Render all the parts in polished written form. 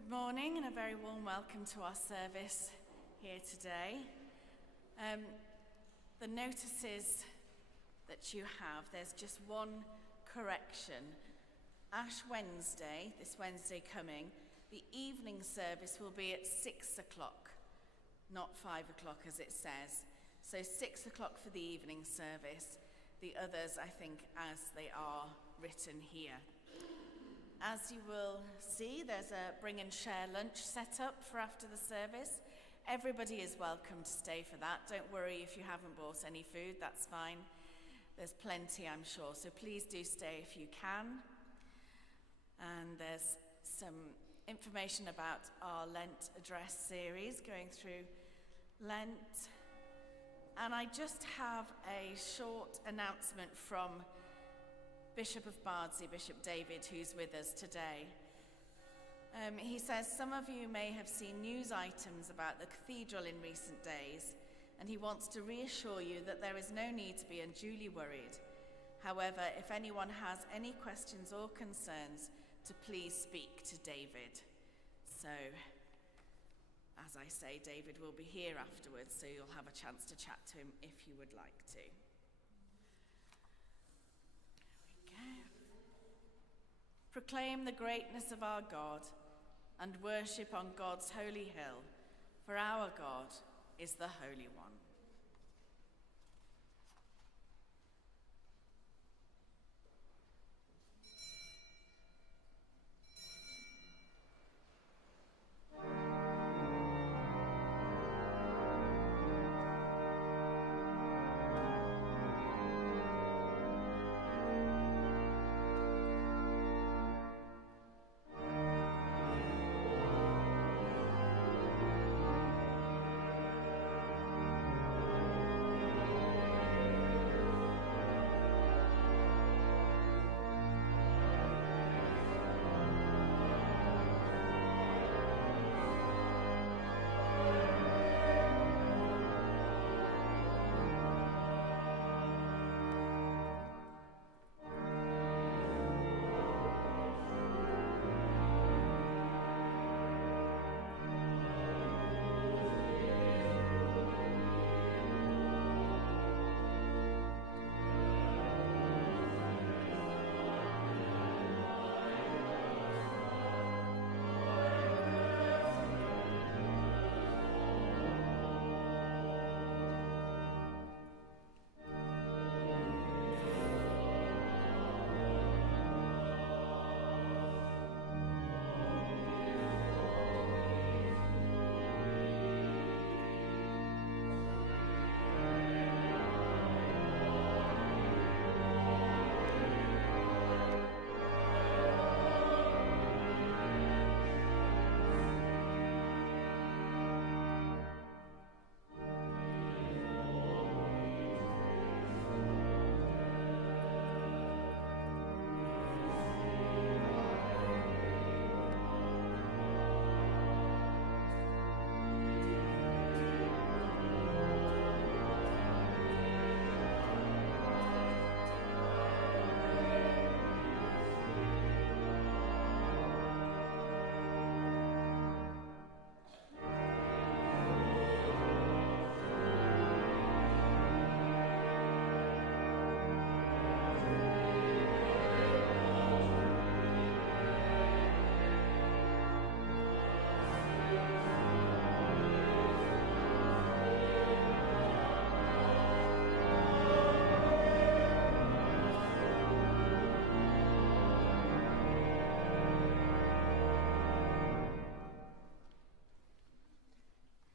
Good morning and a very warm welcome to our service here today. The notices that you have, there's just one correction. Ash Wednesday, this Wednesday coming, the evening service will be at 6 o'clock, not 5 o'clock as it says. So 6 o'clock for the evening service. The others, I think, as they are written here. As you will see, there's a bring and share lunch set up for after the service. Everybody is welcome to stay for that. Don't worry if you haven't bought any food, that's fine. There's plenty, I'm sure, so please do stay if you can. And there's some information about our Lent address series going through Lent. And I just have a short announcement from Bishop of Bardsey, Bishop David, who's with us today. He says, some of you may have seen news items about the cathedral in recent days, and he wants to reassure you that there is no need to be unduly worried. However, if anyone has any questions or concerns, to please speak to David. So, as I say, David will be here afterwards, so you'll have a chance to chat to him if you would like to. Proclaim the greatness of our God and worship on God's holy hill, for our God is the Holy One.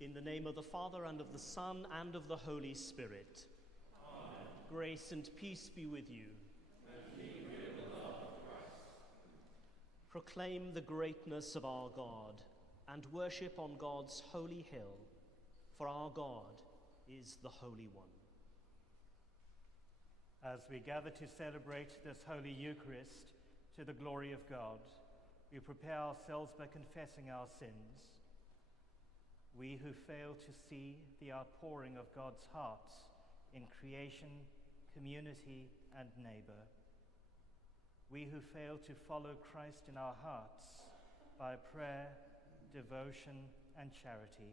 In the name of the Father, and of the Son, and of the Holy Spirit. Amen. Grace and peace be with you. And be with the love of Christ. Proclaim the greatness of our God, and worship on God's holy hill, for our God is the Holy One. As we gather to celebrate this Holy Eucharist to the glory of God, we prepare ourselves by confessing our sins. We who fail to see the outpouring of God's heart in creation, community, and neighbor. We who fail to follow Christ in our hearts by prayer, devotion, and charity.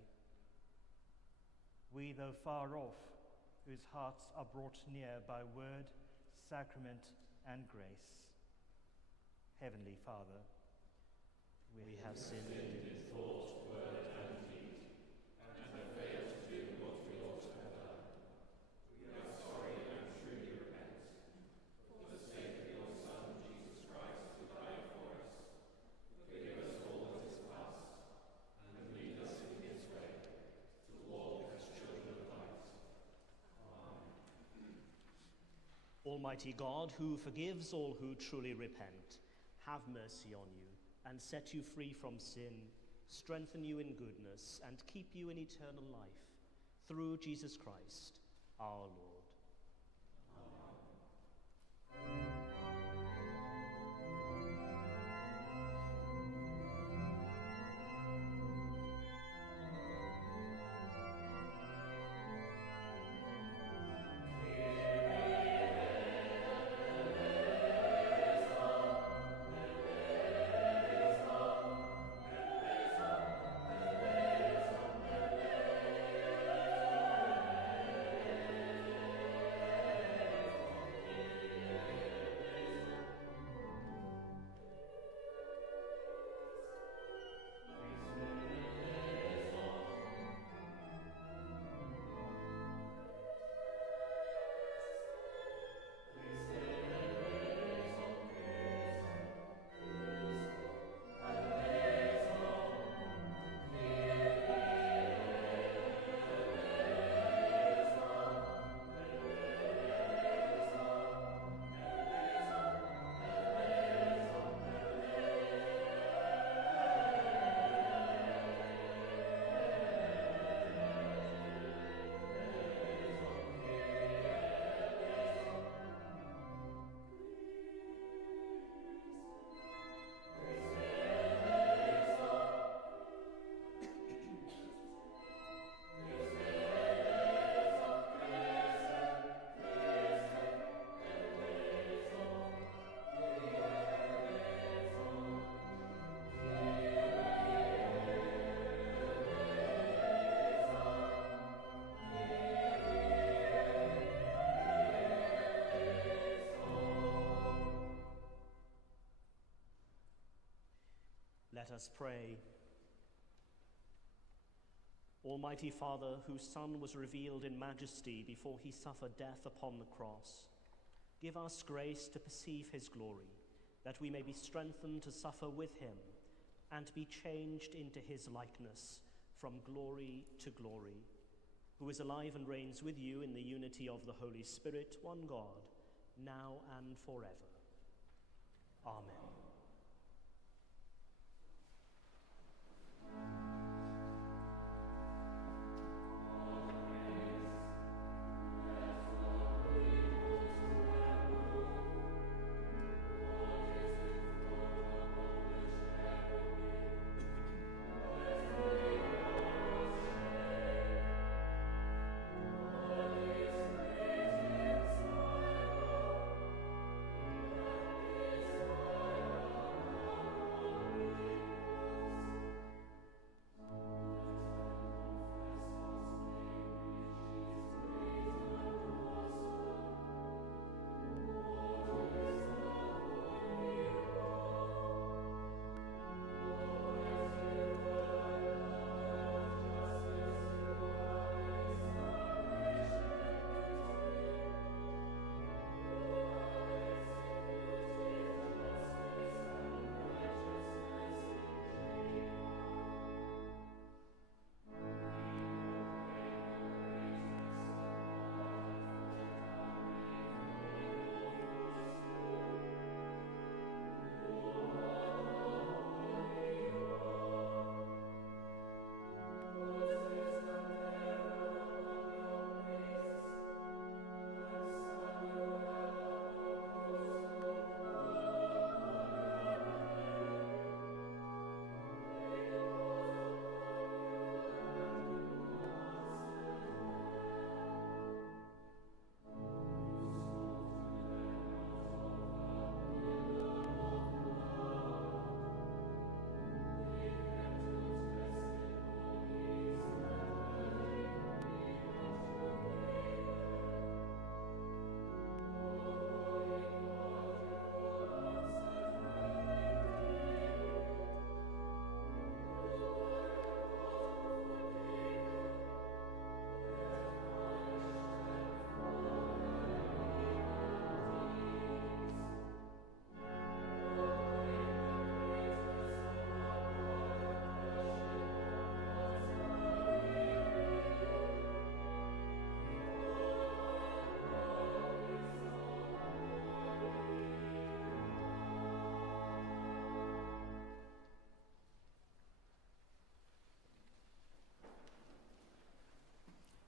We, though far off, whose hearts are brought near by word, sacrament, and grace. Heavenly Father, We have sinned in thought, word, and deed, and have failed to do what we ought to have done. We are sorry and truly repent. For the sake of your Son, Jesus Christ, who died for us, forgive us all that is past, and lead us in his way, to walk as children of light. Amen. Almighty God, who forgives all who truly repent, have mercy on you, and set you free from sin, strengthen you in goodness, and keep you in eternal life, through Jesus Christ, our Lord. Let us pray. Almighty Father, whose Son was revealed in majesty before he suffered death upon the cross, give us grace to perceive his glory, that we may be strengthened to suffer with him and be changed into his likeness from glory to glory, who is alive and reigns with you in the unity of the Holy Spirit, one God, now and forever. Amen.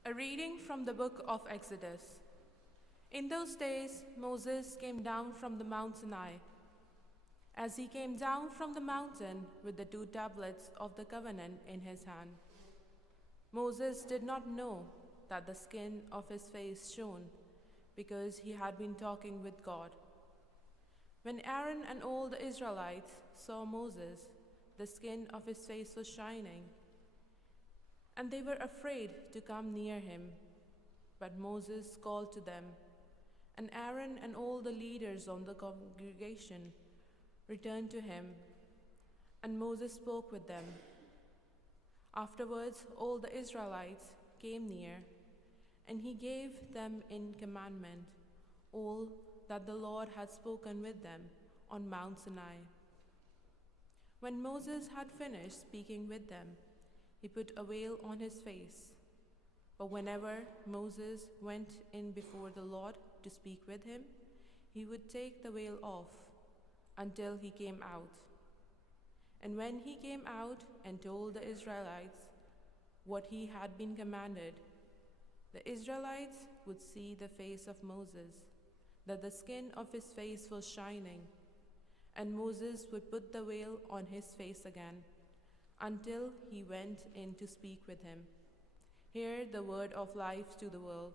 A reading from the book of Exodus. In those days, Moses came down from the Mount Sinai. As he came down from the mountain with the 2 tablets of the covenant in his hand, Moses did not know that the skin of his face shone, because he had been talking with God. When Aaron and all the Israelites saw Moses, the skin of his face was shining, and they were afraid to come near him. But Moses called to them, and Aaron and all the leaders of the congregation returned to him, and Moses spoke with them. Afterwards, all the Israelites came near, and he gave them in commandment all that the Lord had spoken with them on Mount Sinai. When Moses had finished speaking with them, he put a veil on his face. But whenever Moses went in before the Lord to speak with him, he would take the veil off until he came out. And when he came out and told the Israelites what he had been commanded, the Israelites would see the face of Moses, that the skin of his face was shining, and Moses would put the veil on his face again until he went in to speak with him. Hear the word of life to the world.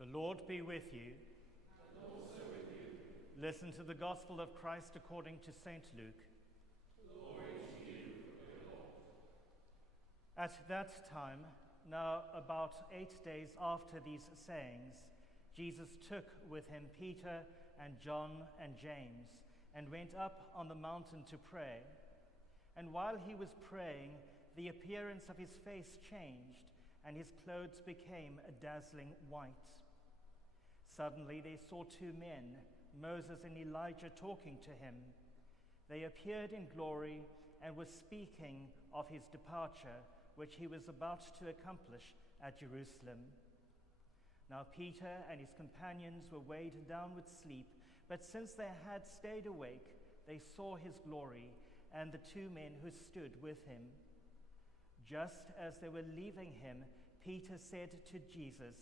The Lord be with you. And also with you. Listen to the Gospel of Christ according to St. Luke. Glory to you, O Lord. At that time, now about 8 days after these sayings, Jesus took with him Peter and John and James and went up on the mountain to pray. And while he was praying, the appearance of his face changed, and his clothes became a dazzling white. Suddenly they saw 2 men, Moses and Elijah, talking to him. They appeared in glory and were speaking of his departure, which he was about to accomplish at Jerusalem. Now Peter and his companions were weighed down with sleep, but since they had stayed awake, they saw his glory and the 2 men who stood with him. Just as they were leaving him, Peter said to Jesus,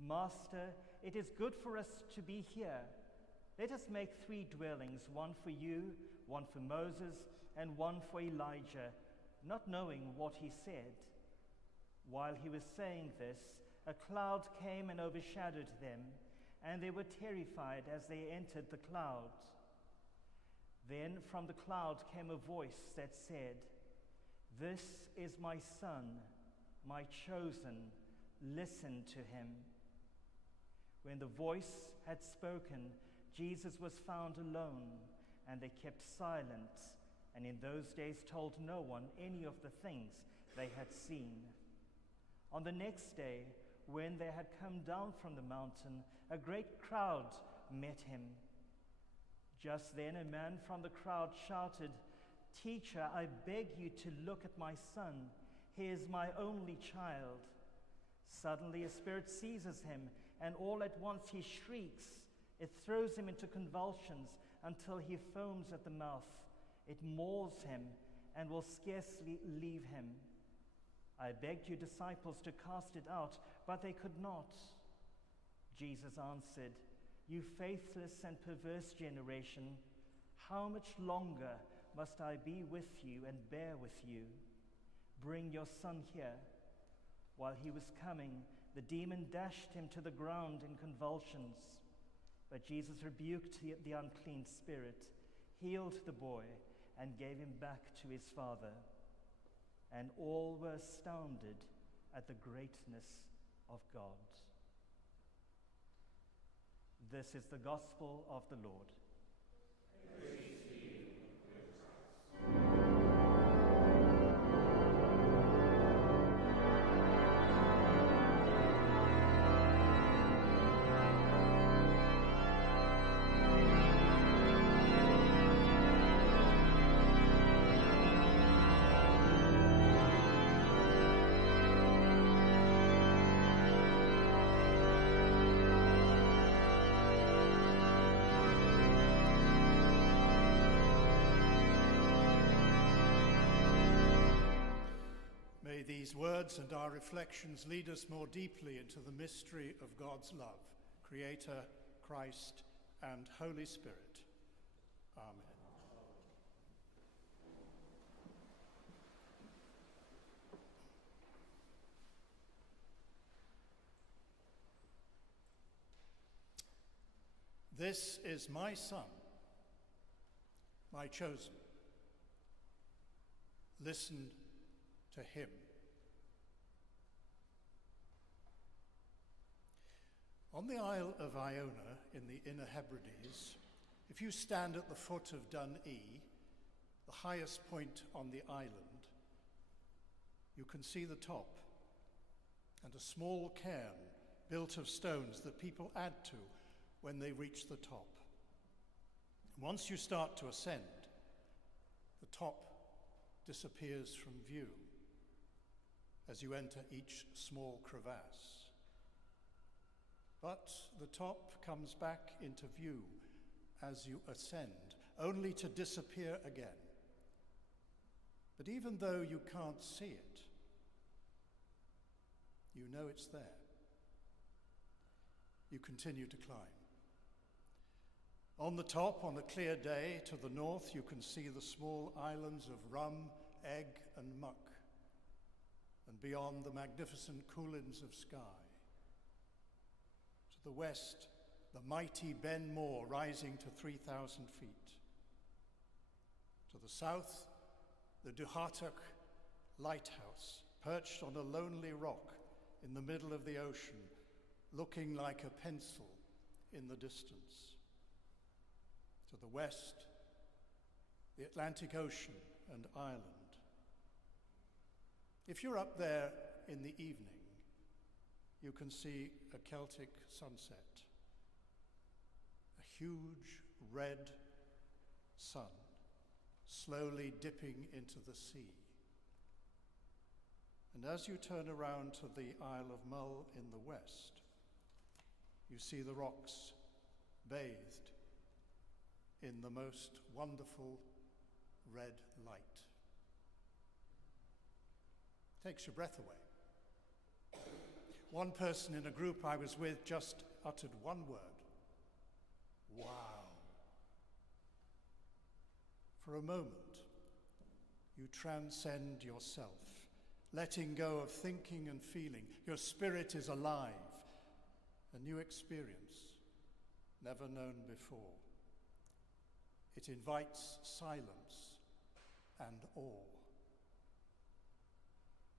"Master, it is good for us to be here. Let us make 3 dwellings, one for you, one for Moses, and one for Elijah," not knowing what he said. While he was saying this, a cloud came and overshadowed them, and they were terrified as they entered the cloud. Then from the cloud came a voice that said, "This is my Son, my chosen. Listen to him." When the voice had spoken, Jesus was found alone, and they kept silent, and in those days told no one any of the things they had seen. On the next day, when they had come down from the mountain, a great crowd met him. Just then a man from the crowd shouted, "Teacher, I beg you to look at my son. He is my only child." Suddenly a spirit seizes him, and all at once he shrieks. It throws him into convulsions until he foams at the mouth. It maws him and will scarcely leave him. I begged your disciples to cast it out, but they could not. Jesus answered, You faithless and perverse generation, how much longer must I be with you and bear with you? Bring your son here. While he was coming, the demon dashed him to the ground in convulsions. But Jesus rebuked the unclean spirit, healed the boy, and gave him back to his father. And all were astounded at the greatness of God. This is the gospel of the Lord. Praise to you, good Christ. May these words and our reflections lead us more deeply into the mystery of God's love, Creator, Christ, and Holy Spirit. Amen. This is my Son, my chosen. Listen to him. On the Isle of Iona in the Inner Hebrides, if you stand at the foot of Dun E, the highest point on the island, you can see the top and a small cairn built of stones that people add to when they reach the top. Once you start to ascend, the top disappears from view as you enter each small crevasse. But the top comes back into view as you ascend, only to disappear again. But even though you can't see it, you know it's there. You continue to climb. On the top, on a clear day, to the north, you can see the small islands of Rum, Egg, and Muck, and beyond the magnificent Coolins of Skye. To the west, the mighty Ben More rising to 3,000 feet. To the south, the Duhatuk Lighthouse, perched on a lonely rock in the middle of the ocean, looking like a pencil in the distance. To the west, the Atlantic Ocean and Ireland. If you're up there in the evening, you can see a Celtic sunset, a huge red sun slowly dipping into the sea. And as you turn around to the Isle of Mull in the west, you see the rocks bathed in the most wonderful red light. Takes your breath away. One person in a group I was with just uttered one word: wow. For a moment, you transcend yourself, letting go of thinking and feeling. Your spirit is alive, a new experience, never known before. It invites silence and awe.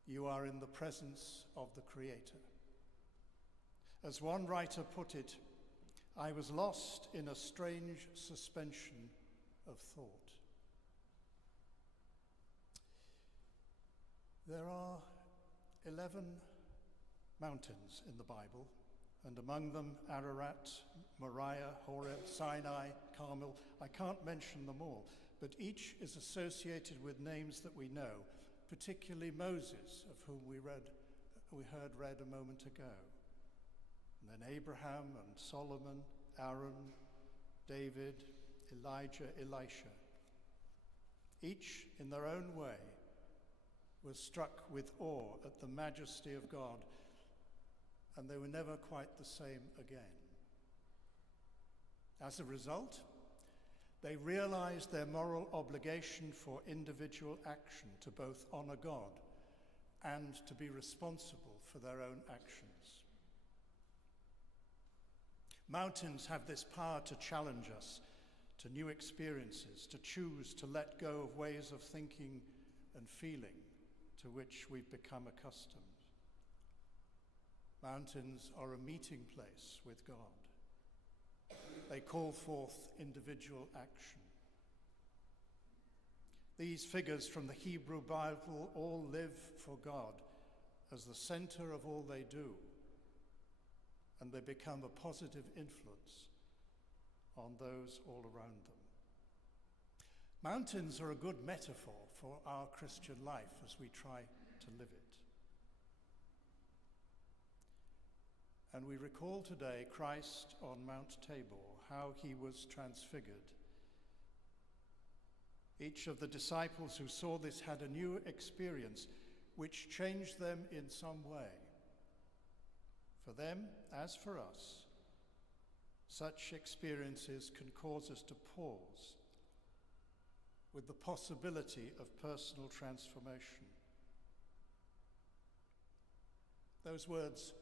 You are in the presence of the Creator. As one writer put it, I was lost in a strange suspension of thought. There are 11 mountains in the Bible, and among them Ararat, Moriah, Horeb, Sinai, Carmel. I can't mention them all, but each is associated with names that we know, particularly Moses, of whom we heard read a moment ago. And then Abraham and Solomon, Aaron, David, Elijah, Elisha. Each, in their own way, were struck with awe at the majesty of God, and they were never quite the same again. As a result, they realized their moral obligation for individual action to both honor God and to be responsible for their own actions. Mountains have this power to challenge us to new experiences, to choose to let go of ways of thinking and feeling to which we've become accustomed. Mountains are a meeting place with God. They call forth individual action. These figures from the Hebrew Bible all live for God as the center of all they do, and they become a positive influence on those all around them. Mountains are a good metaphor for our Christian life as we try to live it. And we recall today Christ on Mount Tabor, how he was transfigured. Each of the disciples who saw this had a new experience which changed them in some way. For them, as for us, such experiences can cause us to pause with the possibility of personal transformation. Those words,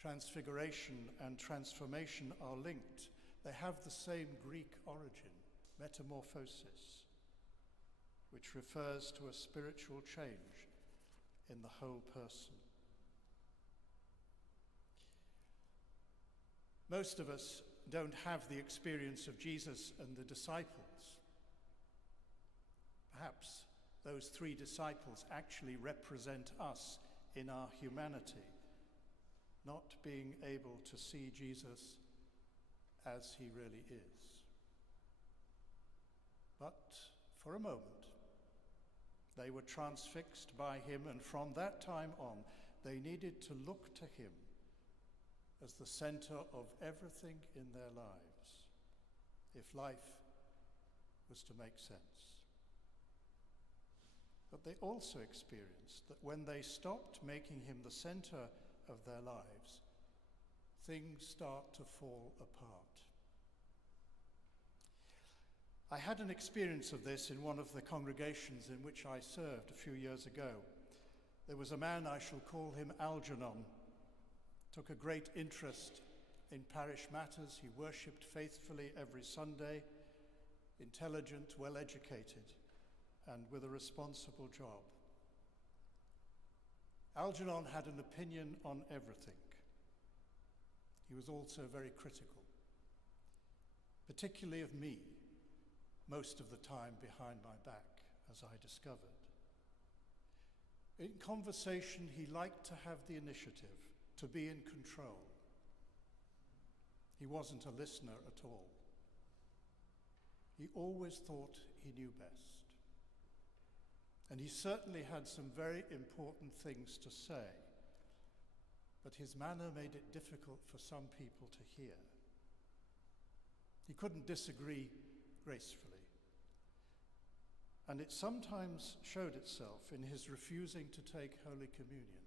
transfiguration and transformation, are linked. They have the same Greek origin, metamorphosis, which refers to a spiritual change in the whole person. Most of us don't have the experience of Jesus and the disciples. Perhaps those three disciples actually represent us in our humanity, not being able to see Jesus as he really is. But for a moment, they were transfixed by him, and from that time on, they needed to look to him as the center of everything in their lives, if life was to make sense. But they also experienced that when they stopped making him the center of their lives, things start to fall apart. I had an experience of this in one of the congregations in which I served a few years ago. There was a man, I shall call him Algernon, took a great interest in parish matters. He worshipped faithfully every Sunday, intelligent, well-educated, and with a responsible job. Algernon had an opinion on everything. He was also very critical, particularly of me, most of the time behind my back, as I discovered. In conversation, he liked to have the initiative, to be in control. He wasn't a listener at all. He always thought he knew best. And he certainly had some very important things to say, but his manner made it difficult for some people to hear. He couldn't disagree gracefully. And it sometimes showed itself in his refusing to take Holy Communion.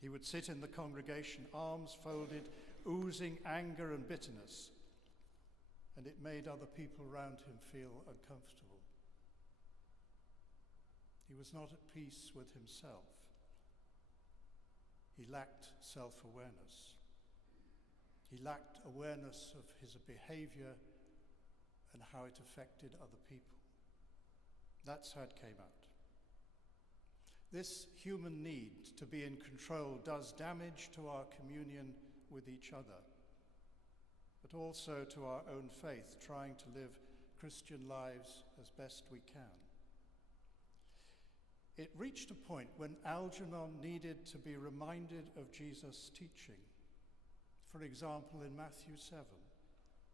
He would sit in the congregation, arms folded, oozing anger and bitterness, and it made other people around him feel uncomfortable. He was not at peace with himself. He lacked self-awareness. He lacked awareness of his behavior and how it affected other people. That's how it came out. This human need to be in control does damage to our communion with each other, but also to our own faith, trying to live Christian lives as best we can. It reached a point when Algernon needed to be reminded of Jesus' teaching. For example, in Matthew 7,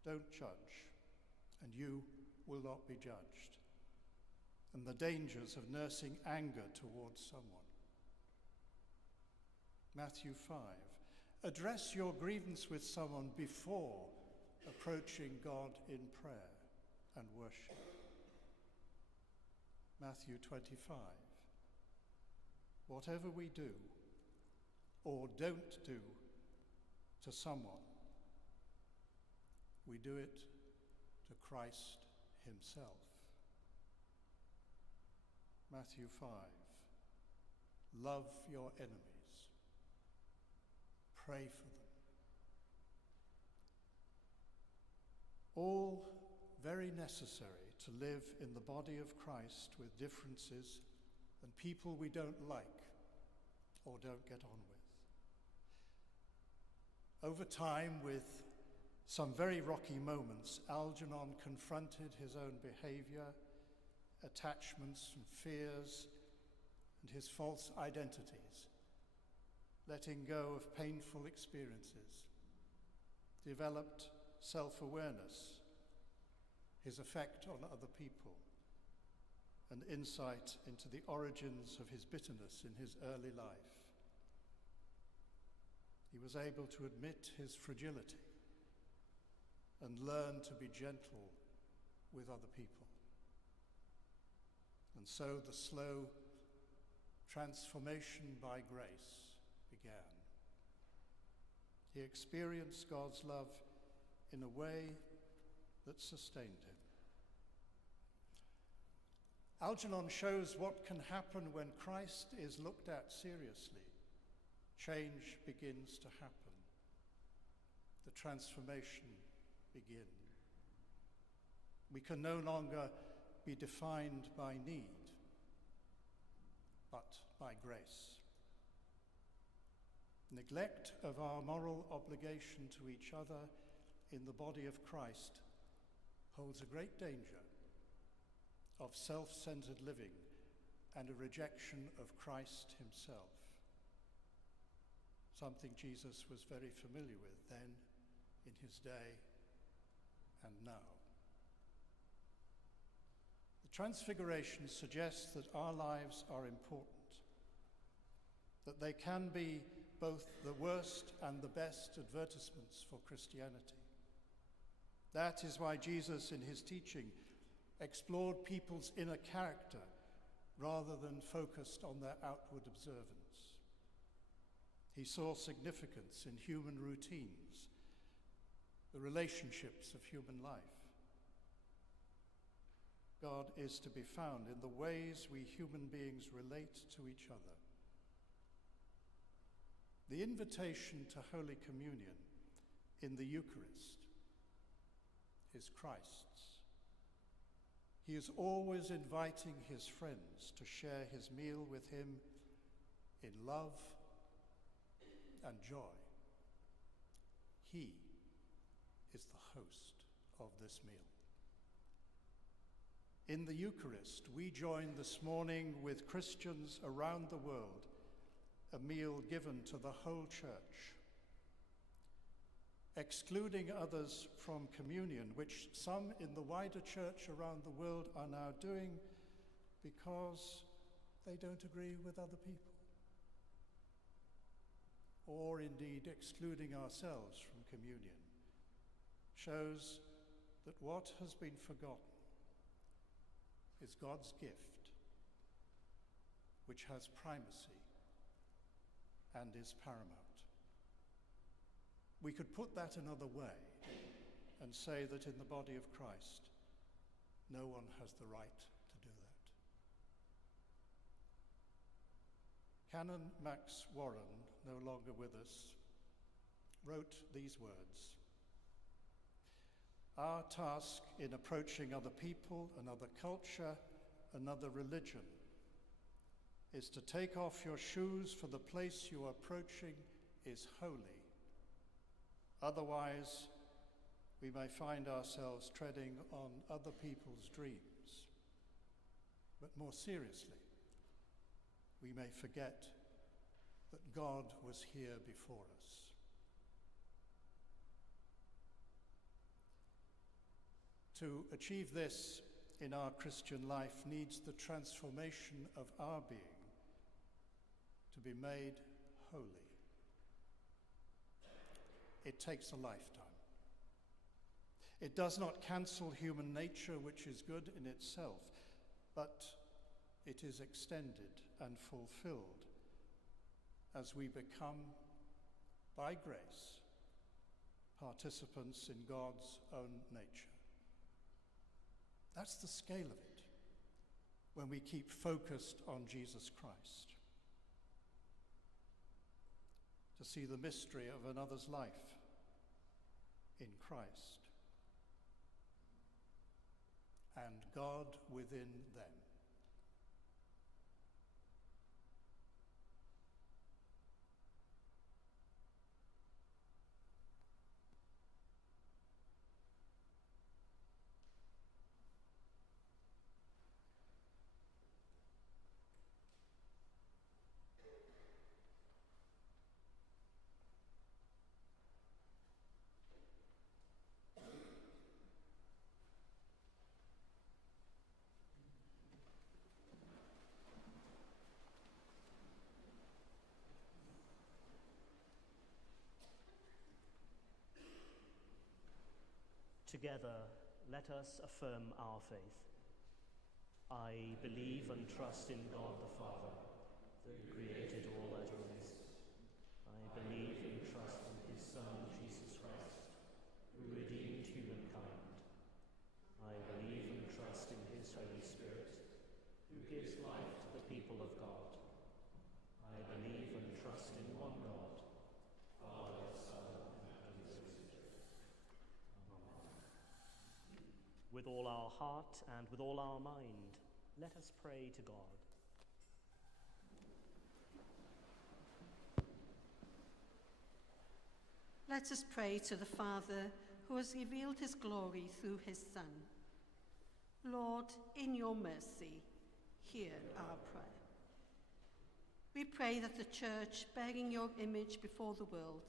don't judge, and you will not be judged, and the dangers of nursing anger towards someone. Matthew 5, address your grievance with someone before approaching God in prayer and worship. Matthew 25, whatever we do or don't do to someone, we do it to Christ himself. Matthew 5. Love your enemies. Pray for them. All very necessary to live in the body of Christ with differences and people we don't like or don't get on with. Over time, with some very rocky moments, Algernon confronted his own behavior, attachments and fears, and his false identities, letting go of painful experiences, developed self-awareness, his effect on other people, and insight into the origins of his bitterness in his early life. He was able to admit his fragility and learn to be gentle with other people. And so the slow transformation by grace began. He experienced God's love in a way that sustained him. Algernon shows what can happen when Christ is looked at seriously. Change begins to happen. The transformation begins. We can no longer be defined by need, but by grace. Neglect of our moral obligation to each other in the body of Christ holds a great danger of self-centered living and a rejection of Christ himself, something Jesus was very familiar with then, in his day, and now. The Transfiguration suggests that our lives are important, that they can be both the worst and the best advertisements for Christianity. That is why Jesus, in his teaching, explored people's inner character rather than focused on their outward observance. He saw significance in human routines, the relationships of human life. God is to be found in the ways we human beings relate to each other. The invitation to Holy Communion in the Eucharist is Christ's. He is always inviting his friends to share his meal with him in love and joy. He is the host of this meal. In the Eucharist, we join this morning with Christians around the world, a meal given to the whole church, excluding others from communion, which some in the wider church around the world are now doing because they don't agree with other people, or indeed excluding ourselves from communion, shows that what has been forgotten is God's gift, which has primacy and is paramount. We could put that another way and say that in the body of Christ, no one has the right to do that. Canon Max Warren, no longer with us, wrote these words: "Our task in approaching other people, another culture, another religion, is to take off your shoes, for the place you are approaching is holy. Otherwise, we may find ourselves treading on other people's dreams. But more seriously, we may forget that God was here before us." To achieve this in our Christian life needs the transformation of our being to be made holy. It takes a lifetime. It does not cancel human nature, which is good in itself, but it is extended and fulfilled as we become, by grace, participants in God's own nature. That's the scale of it when we keep focused on Jesus Christ. To see the mystery of another's life in Christ and God within them. Together, let us affirm our faith. I believe and trust in God the Father, who created all that is. I believe and trust in his Son, Jesus Christ, who redeemed humankind. I believe and trust in his Holy Spirit, who gives life to the people of God. I believe and trust in one God, Father, Son, and Holy Spirit. With all our heart and with all our mind, let us pray to God. Let us pray to the Father who has revealed his glory through his Son. Lord, in your mercy, hear our prayer. We pray that the Church, bearing your image before the world,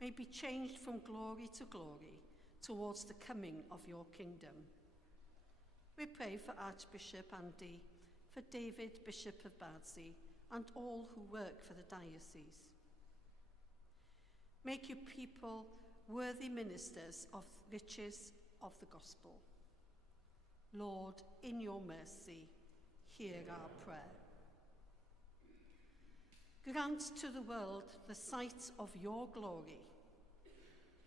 may be changed from glory to glory towards the coming of your kingdom. We pray for Archbishop Andy, for David, Bishop of Bardsey, and all who work for the diocese. Make your people worthy ministers of riches of the gospel. Lord, in your mercy, hear our prayer. Grant to the world the sight of your glory.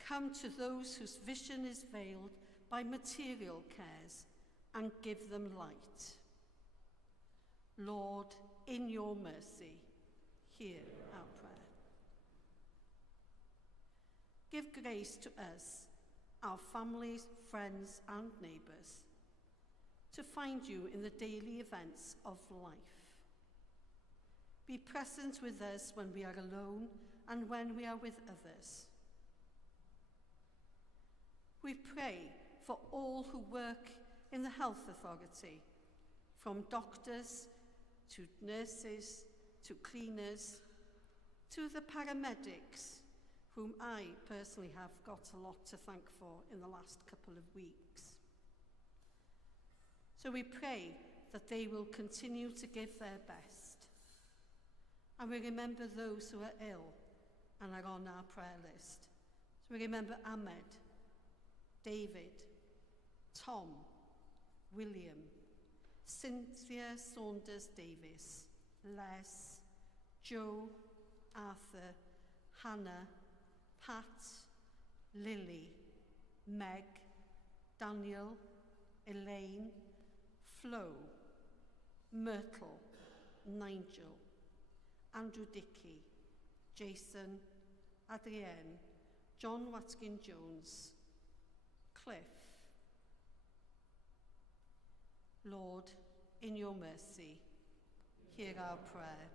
Come to those whose vision is veiled by material cares and give them light. Lord, in your mercy, hear our prayer. Give grace to us, our families, friends, and neighbours, to find you in the daily events of life. Be present with us when we are alone and when we are with others. We pray for all who work in the health authority, from doctors to nurses to cleaners to the paramedics, whom I personally have got a lot to thank for in the last couple of weeks. So we pray that they will continue to give their best. And we remember those who are ill and are on our prayer list. So we remember Ahmed, David, Tom, William, Cynthia Saunders Davis, Les, Joe, Arthur, Hannah, Pat, Lily, Meg, Daniel, Elaine, Flo, Myrtle, Nigel, Andrew Dickey, Jason, Adrienne, John Watkin-Jones, Cliff. Lord, in your mercy, hear our prayer.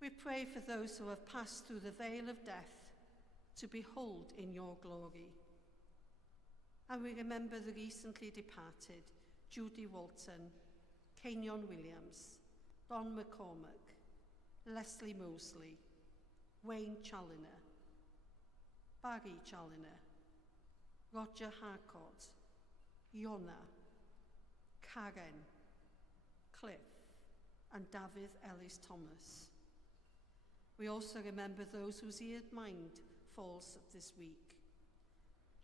We pray for those who have passed through the veil of death to behold in your glory. And we remember the recently departed Judy Walton, Kenyon Williams, Don McCormack, Leslie Mosley, Wayne Challoner, Barry Challoner, Roger Harcourt, Yona, Karen, Cliff, and David Ellis-Thomas. We also remember those whose eared mind falls this week.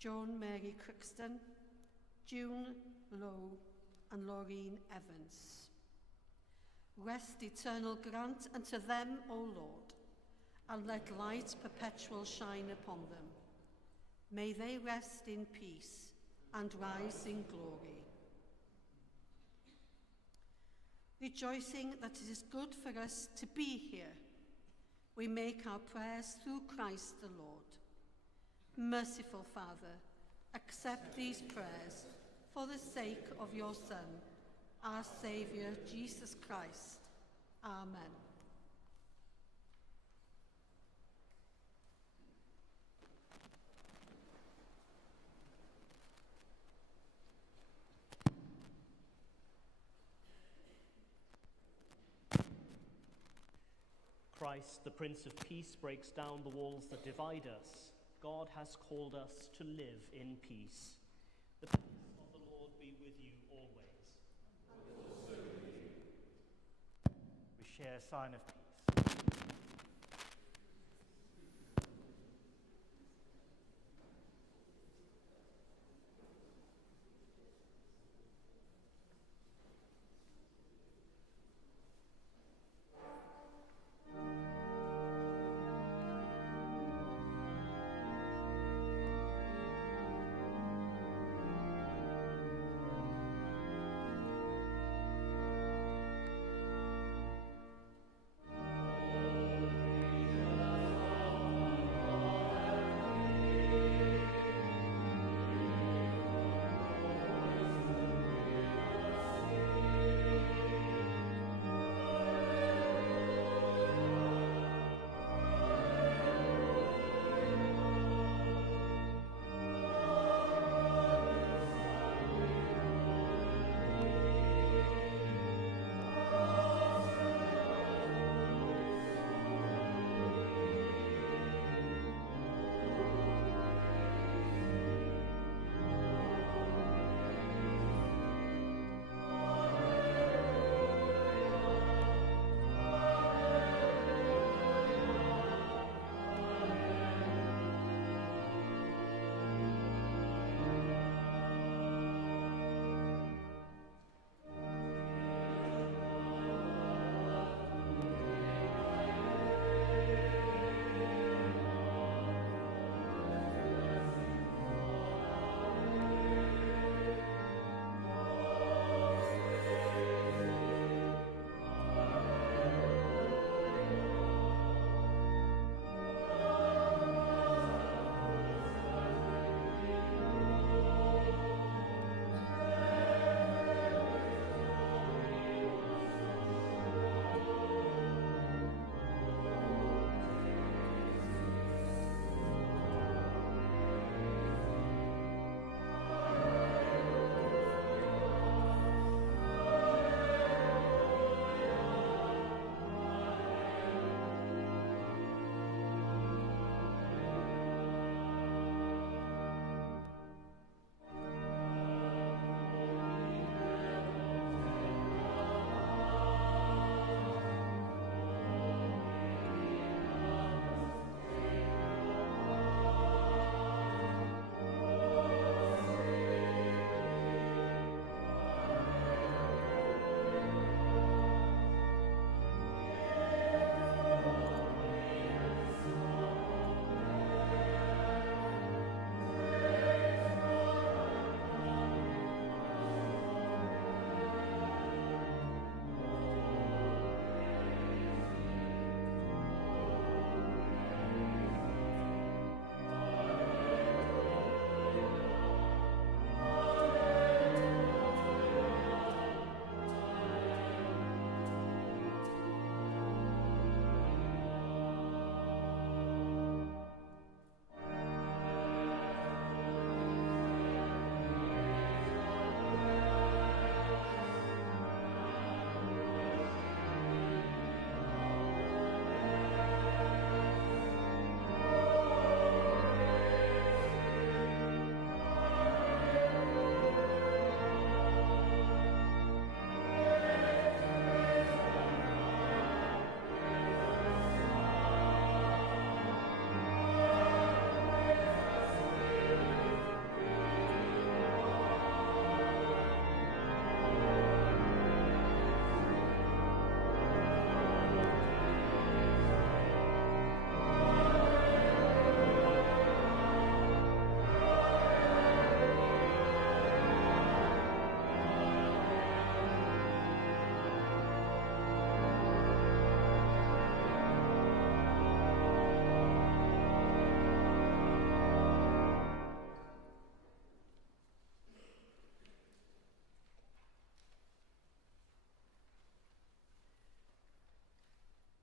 Joan Mary Crookston, June Lowe, and Laureen Evans. Rest eternal grant unto them, O Lord, and let light perpetual shine upon them. May they rest in peace and rise in glory. Rejoicing that it is good for us to be here, we make our prayers through Christ the Lord. Merciful Father, accept these prayers for the sake of your Son, our Saviour, Jesus Christ. Amen. Christ, the Prince of Peace, breaks down the walls that divide us. God has called us to live in peace. The peace of the Lord be with you always. And also with you. We share a sign of peace.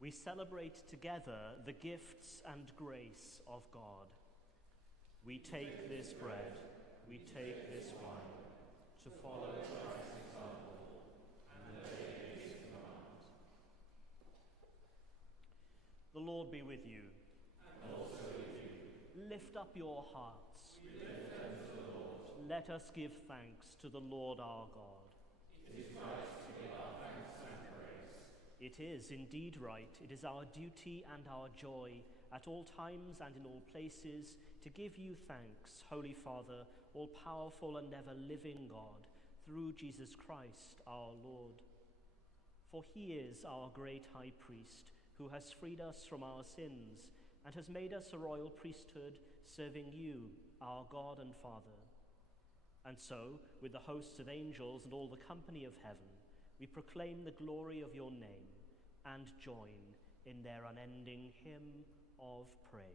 we celebrate together the gifts and grace of God. We take this bread, we take this wine, to follow Christ's example and obey his commands. The Lord be with you. And also with you. Lift up your hearts. We lift them to the Lord. Let us give thanks to the Lord our God. It is right to give our thanks and praise. It is indeed right. It is our duty and our joy at all times and in all places to give you thanks, Holy Father, all-powerful and ever-living God, through Jesus Christ our Lord. For he is our great high priest, who has freed us from our sins and has made us a royal priesthood, serving you, our God and Father. And so, with the hosts of angels and all the company of heaven, we proclaim the glory of your name and join in their unending hymn of praise.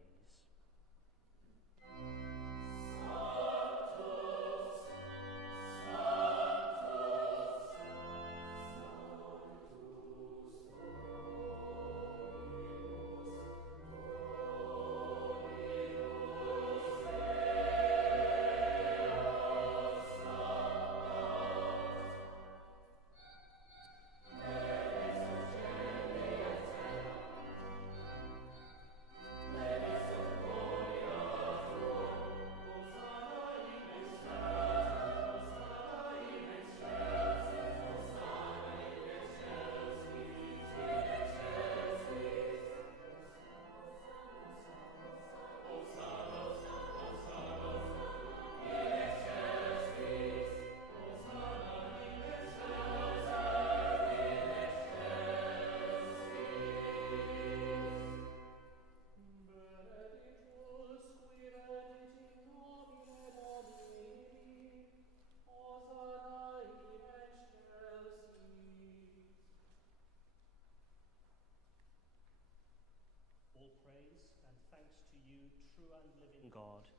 God,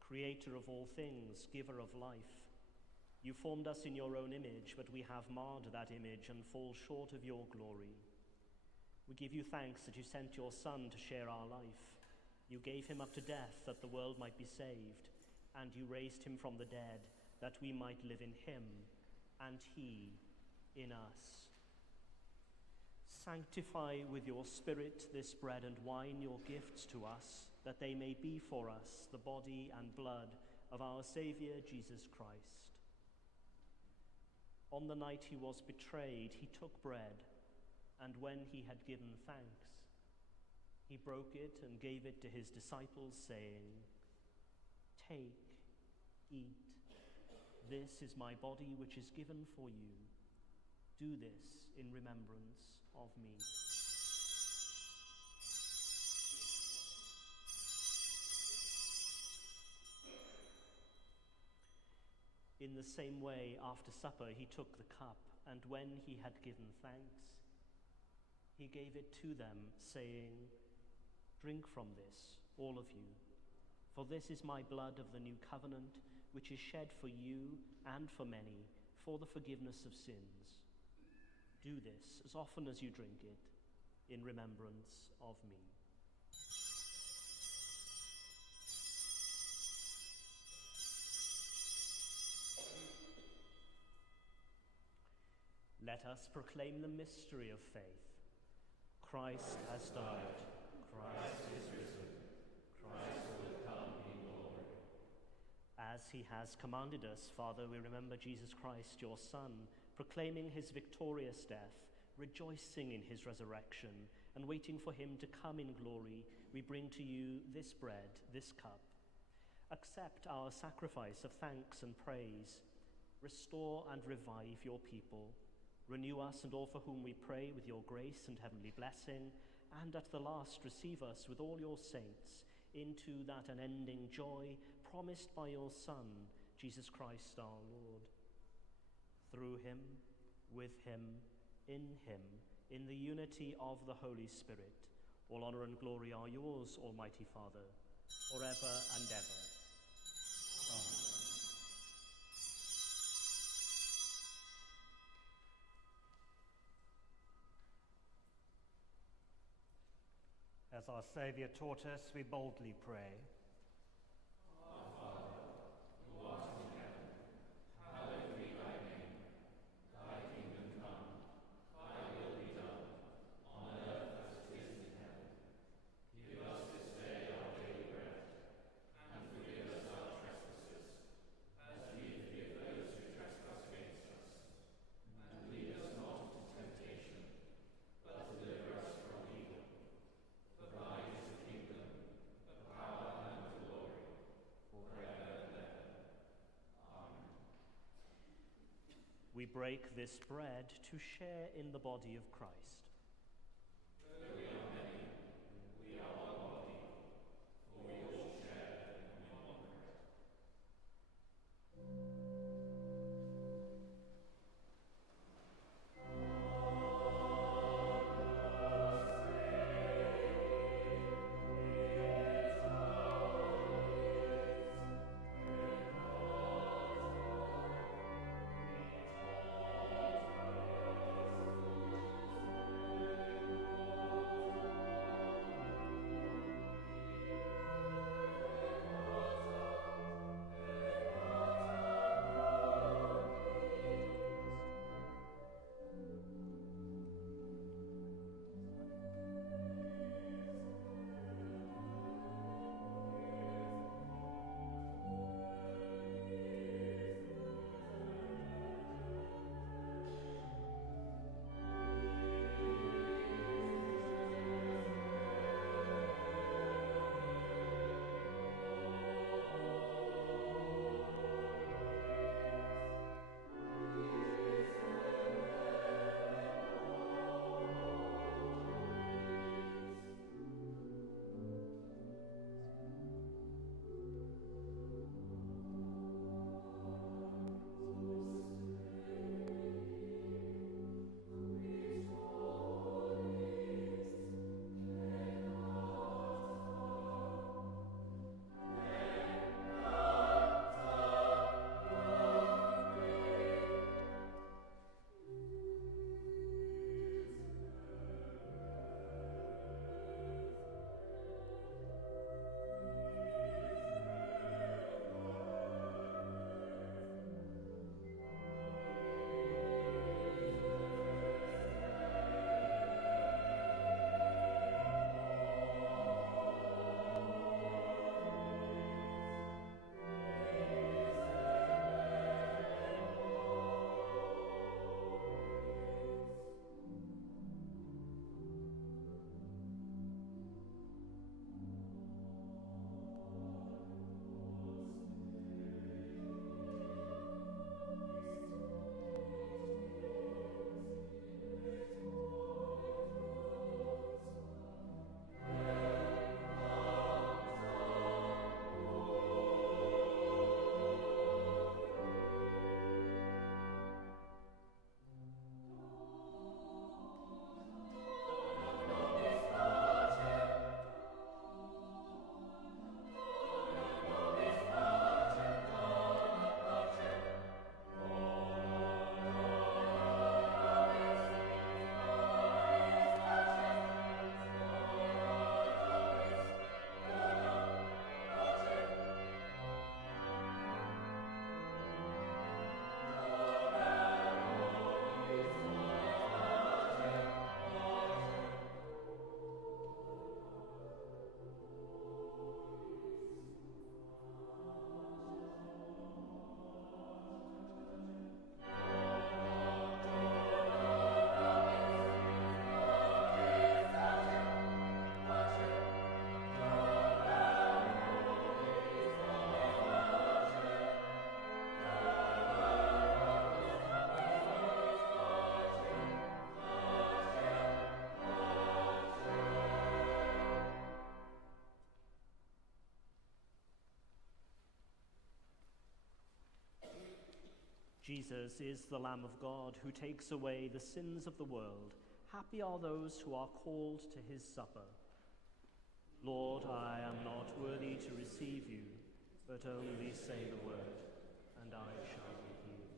creator of all things, giver of life. You formed us in your own image, but we have marred that image and fall short of your glory. We give you thanks that you sent your Son to share our life. You gave him up to death that the world might be saved, and you raised him from the dead that we might live in him, and he in us. Sanctify with your Spirit this bread and wine, your gifts to us, that they may be for us the body and blood of our Saviour Jesus Christ. On the night he was betrayed, he took bread, and when he had given thanks, he broke it and gave it to his disciples, saying, "Take, eat. This is my body which is given for you. Do this in remembrance of me." In the same way, after supper, he took the cup, and when he had given thanks, he gave it to them, saying, "Drink from this, all of you, for this is my blood of the new covenant, which is shed for you and for many for the forgiveness of sins. Do this as often as you drink it in remembrance of me." Let us proclaim the mystery of faith. Christ has died. Christ is risen. Christ will come in glory. As he has commanded us, Father, we remember Jesus Christ, your Son, proclaiming his victorious death, rejoicing in his resurrection, and waiting for him to come in glory. We bring to you this bread, this cup. Accept our sacrifice of thanks and praise. Restore and revive your people. Renew us and all for whom we pray with your grace and heavenly blessing, and at the last receive us with all your saints into that unending joy promised by your Son, Jesus Christ our Lord. Through him, with him, in the unity of the Holy Spirit, all honor and glory are yours, Almighty Father, forever and ever. Amen. As our Saviour taught us, we boldly pray. Our Father, who art in heaven, hallowed be thy name. Thy kingdom come, thy will be done, on earth as it is in heaven. Give us this day our daily bread, and forgive us our trespasses, as we forgive those who trespass against us. And lead us not into temptation, but deliver us from evil. For thine is the kingdom, the power, and the glory, forever and ever. Amen. We break this bread to share in the body of Christ. Though we are many, we are one body, for we all share in one bread. Jesus is the Lamb of God who takes away the sins of the world. Happy are those who are called to his supper. Lord, I am not worthy to receive you, but only say the word, and I shall be healed.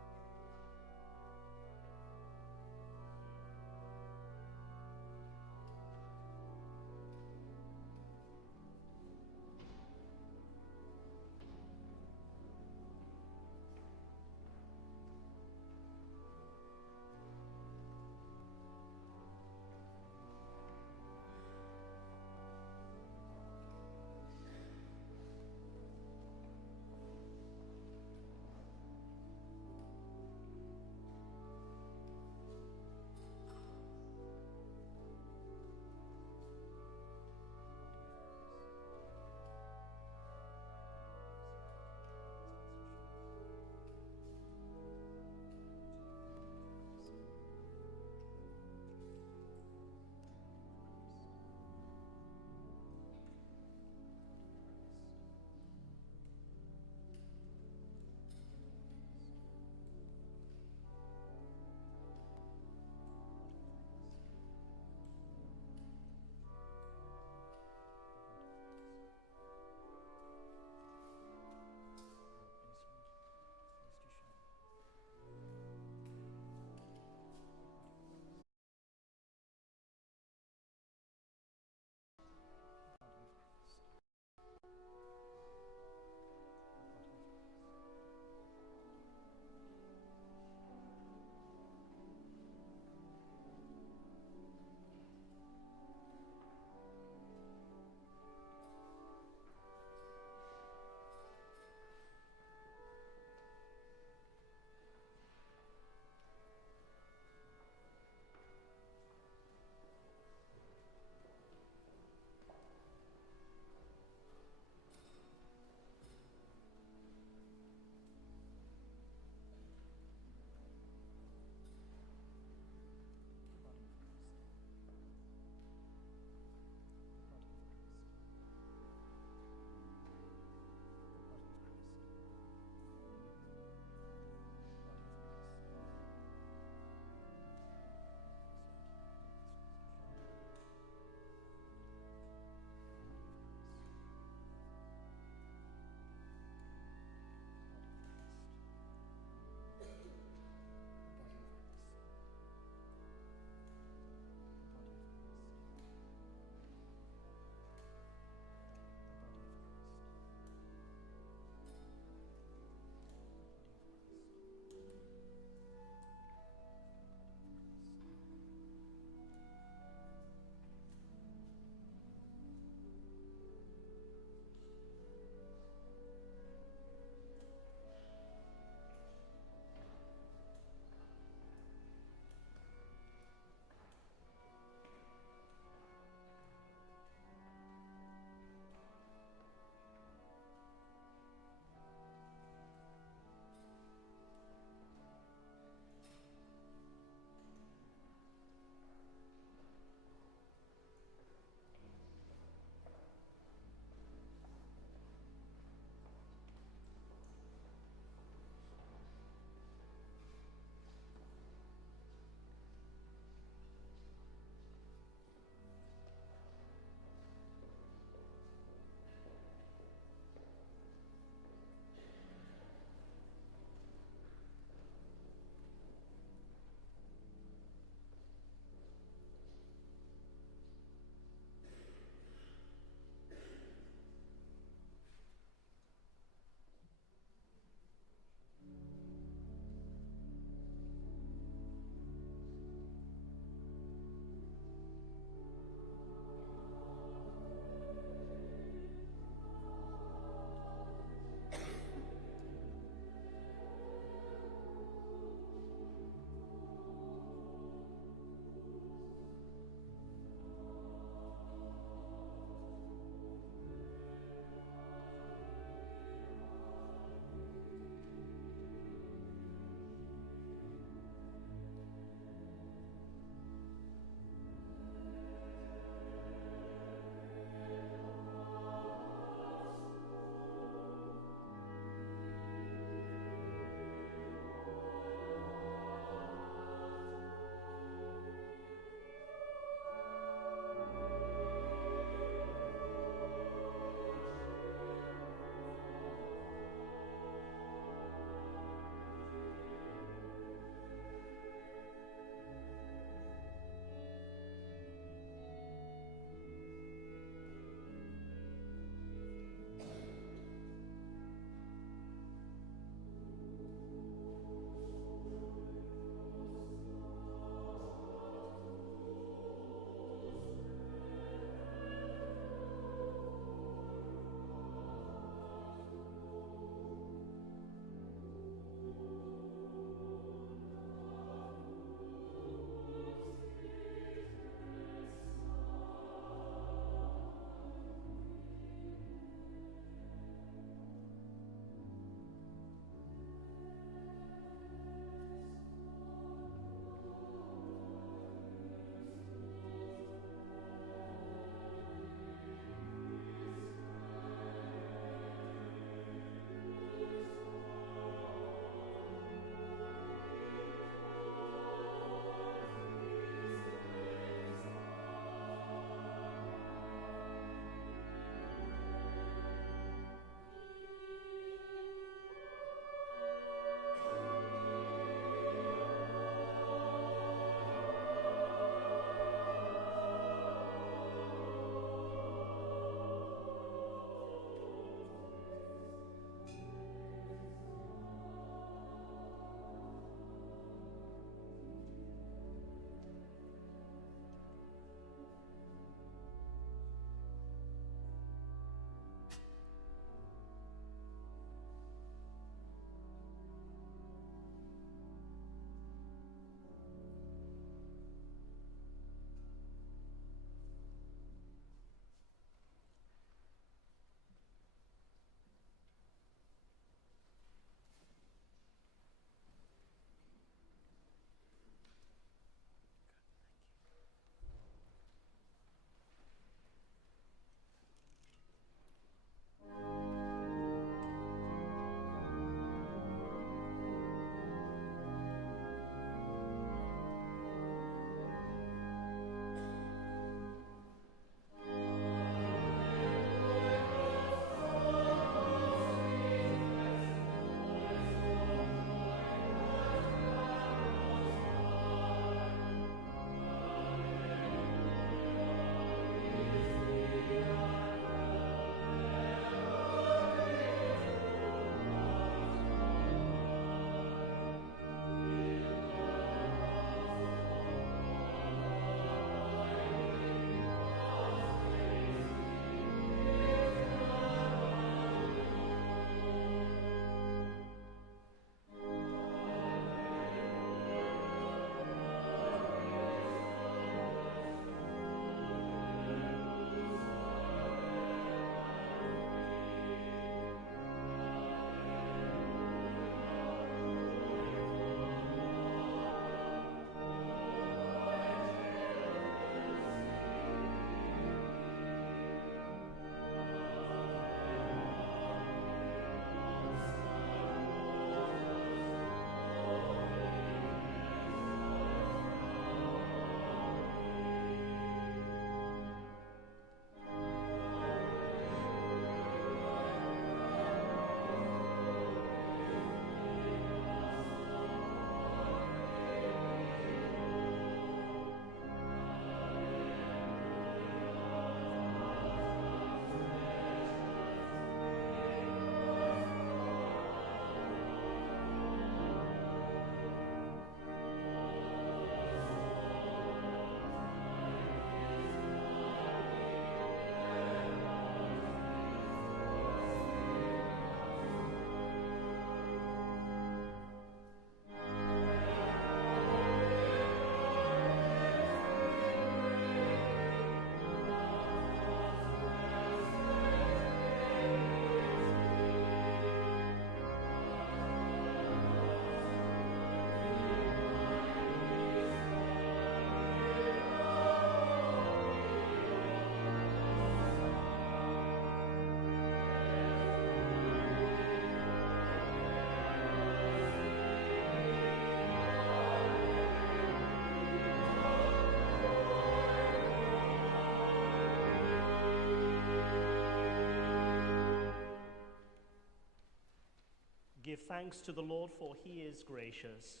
Give thanks to the Lord, for he is gracious.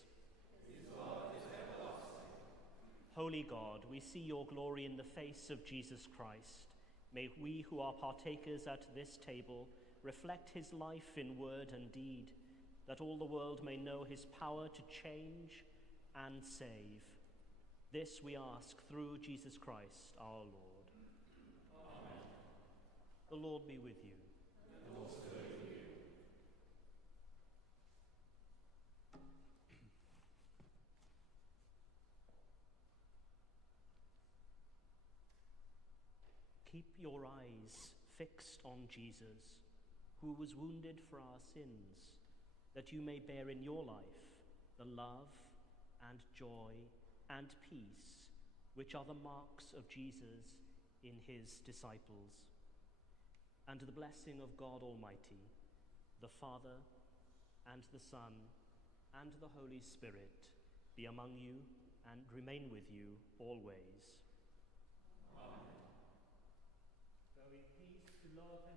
His word is everlasting. Holy God, we see your glory in the face of Jesus Christ. May we who are partakers at this table reflect his life in word and deed, that all the world may know his power to change and save. This we ask through Jesus Christ our Lord. Amen. The Lord be with you. And also with you. Keep your eyes fixed on Jesus, who was wounded for our sins, that you may bear in your life the love and joy and peace which are the marks of Jesus in his disciples. And the blessing of God Almighty, the Father and the Son and the Holy Spirit be among you and remain with you always. Go in peace to love and